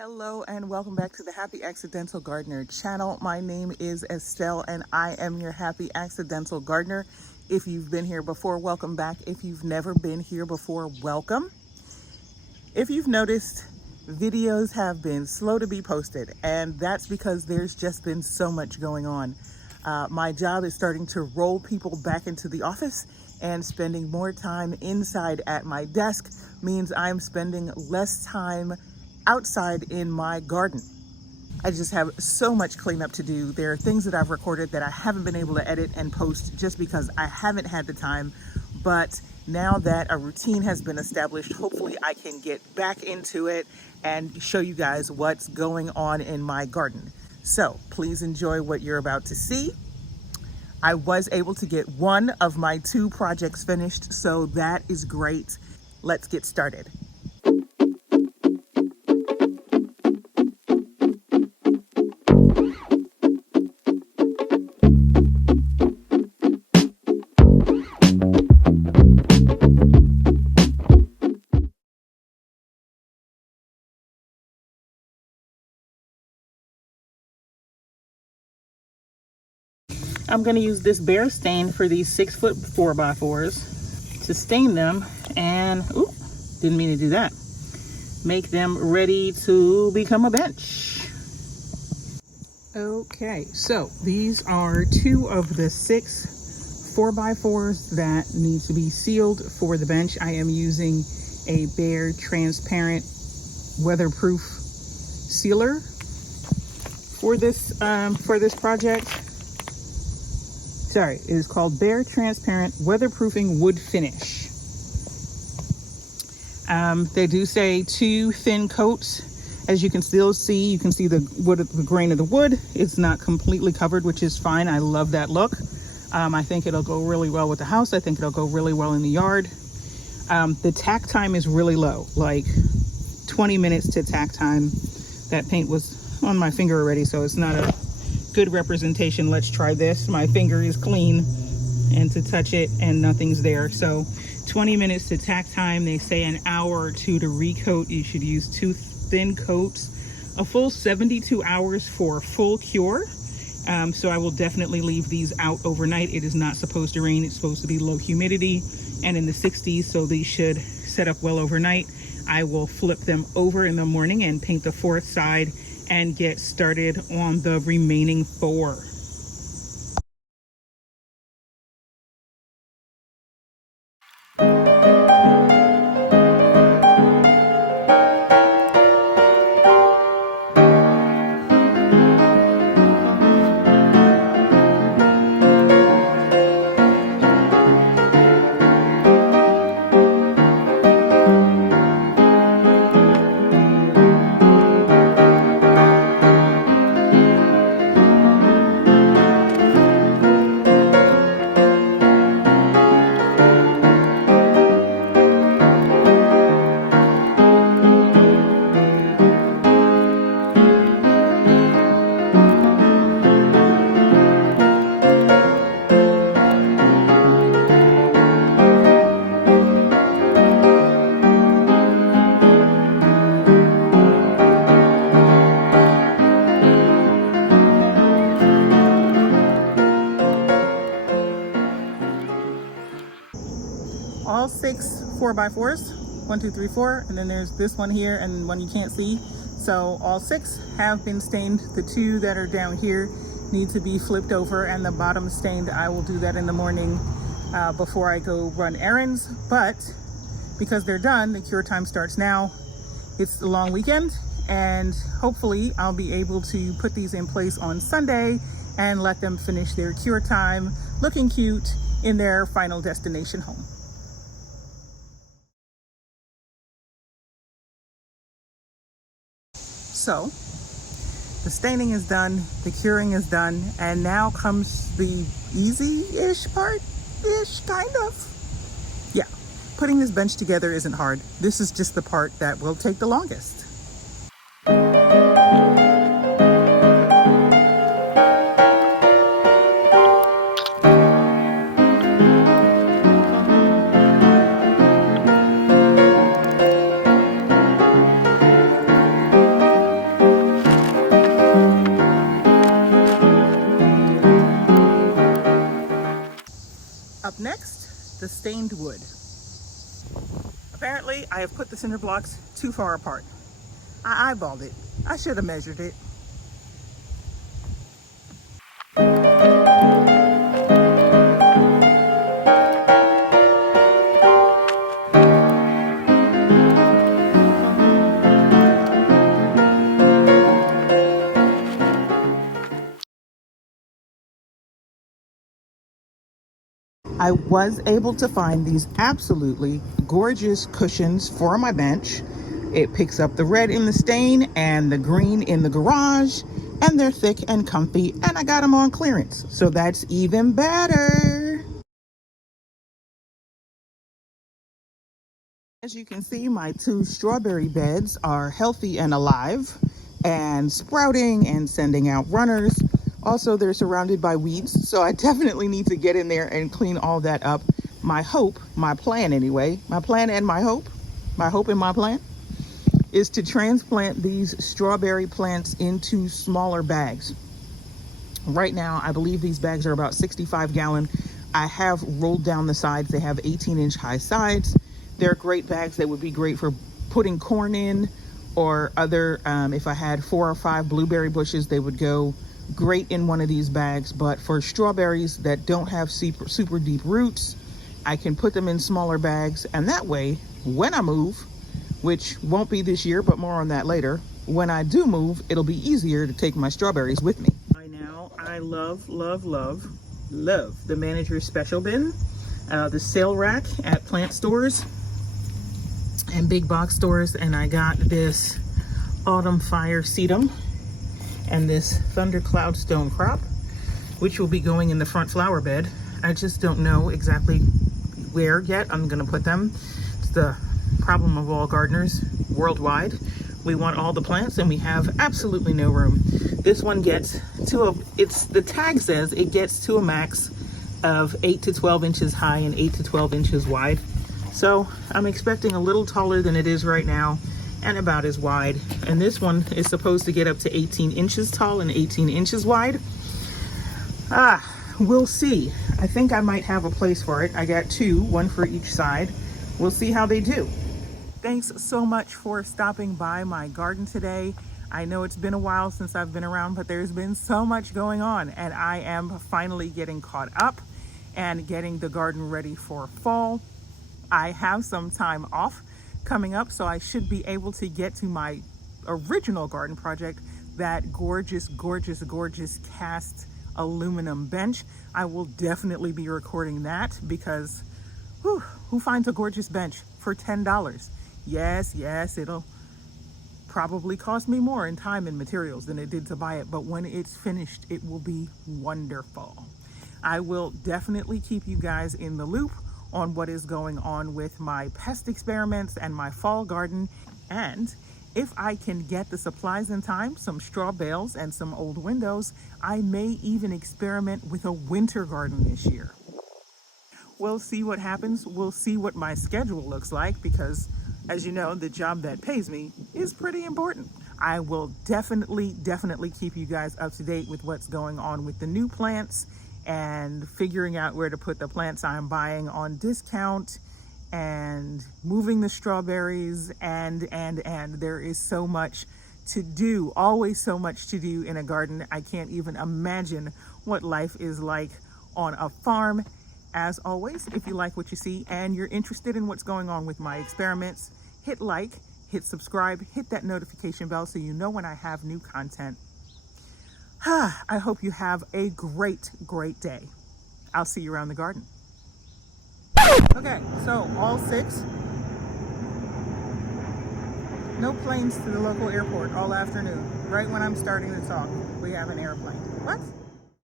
Hello and welcome back to the Happy Accidental Gardener channel. My name is Estelle and I am your Happy Accidental Gardener. If you've been here before, welcome back. If you've never been here before, welcome. If you've noticed, videos have been slow to be posted, and that's because there's just been so much going on. My job is starting to roll people back into the office, and spending more time inside at my desk means I'm spending less time outside in my garden. I just have so much cleanup to do. There are things that I've recorded that I haven't been able to edit and post just because I haven't had the time. But now that a routine has been established, hopefully I can get back into it and show you guys what's going on in my garden. So please enjoy what you're about to see. I was able to get one of my 2 projects finished, so that is great. Let's get started. I'm going to use this Behr stain for these 6-foot 4x4s to stain them and, didn't mean to do that, make them ready to become a bench. Okay, so these are 2 of the 6 4x4s that need to be sealed for the bench. I am using a Behr transparent weatherproof sealer for this project. Sorry, it is called Behr Transparent Weatherproofing Wood Finish. They do say 2 thin coats. As you can still see, you can see the grain of the wood. It's not completely covered, which is fine. I love that look. I think it'll go really well with the house. I think it'll go really well in the yard. The tack time is really low, like 20 minutes to tack time. That paint was on my finger already, so it's not a good representation. Let's try this. My finger is clean, and to touch it and nothing's there. So 20 minutes to tack time. They say an hour or 2 to recoat. You should use 2 thin coats. A full 72 hours for full cure. So I will definitely leave these out overnight. It is not supposed to rain. It's supposed to be low humidity and in the 60s, so these should set up well overnight. I will flip them over in the morning and paint the 4th side and get started on the remaining 4. All 6 4x4s, 1, 2, 3, 4, and then there's this one here and one you can't see. So all 6 have been stained. The 2 that are down here need to be flipped over, and the bottom stained. I will do that in the morning before I go run errands. But because they're done, the cure time starts now. It's the long weekend, and hopefully I'll be able to put these in place on Sunday and let them finish their cure time looking cute in their final destination home. So the staining is done, the curing is done, and now comes the easy-ish part-ish, kind of. Yeah, putting this bench together isn't hard. This is just the part that will take the longest. the stained wood. Apparently, I have put the cinder blocks too far apart. I eyeballed it. I should have measured it. I was able to find these absolutely gorgeous cushions for my bench. It picks up the red in the stain and the green in the garage, and they're thick and comfy, and I got them on clearance, so that's even better. As you can see, my 2 strawberry beds are healthy and alive and sprouting and sending out runners. Also, they're surrounded by weeds, so I definitely need to get in there and clean all that up. My hope, my plan anyway, my plan and my hope and my plan is to transplant these strawberry plants into smaller bags. Right now, I believe these bags are about 65 gallon. I have rolled down the sides. They have 18-inch high sides. They're great bags that would be great for putting corn in, or other, if I had 4 or 5 blueberry bushes, they would go great in one of these bags. But for strawberries that don't have super deep roots, I can put them in smaller bags, and that way, when I move, which won't be this year, but more on that later, when I do move, it'll be easier to take my strawberries with me. I love the manager's special bin, the sale rack at plant stores and big box stores, and I got this autumn fire sedum and this thundercloud stone crop, which will be going in the front flower bed. I just don't know exactly where yet I'm gonna put them. It's the problem of all gardeners worldwide. We want all the plants and we have absolutely no room. This one gets to the tag says it gets to a max of 8 to 12 inches high and 8 to 12 inches wide. So I'm expecting a little taller than it is right now and about as wide. And this one is supposed to get up to 18 inches tall and 18 inches wide. We'll see. I think I might have a place for it. I got 2, 1 for each side. We'll see how they do. Thanks so much for stopping by my garden today. I know it's been a while since I've been around, but there's been so much going on, and I am finally getting caught up and getting the garden ready for fall. I have some time off coming up, so I should be able to get to my original garden project, that gorgeous cast aluminum bench. I will definitely be recording that because who finds a gorgeous bench for $10? Yes, it'll probably cost me more in time and materials than it did to buy it, but when it's finished, it will be wonderful. I will definitely keep you guys in the loop on what is going on with my pest experiments and my fall garden. And if I can get the supplies in time, some straw bales and some old windows, I may even experiment with a winter garden this year. We'll see what happens. We'll see what my schedule looks like, because as you know, the job that pays me is pretty important. I will definitely keep you guys up to date with what's going on with the new plants and figuring out where to put the plants I'm buying on discount and moving the strawberries and there is so much to do, always so much to do in a garden. I can't even imagine what life is like on a farm. As always, if you like what you see and you're interested in what's going on with my experiments, hit like, hit subscribe, hit that notification bell so you know when I have new content. I hope you have a great day. I'll see you around the garden. Okay, so all 6. No planes to the local airport all afternoon. Right when I'm starting to talk, we have an airplane. What?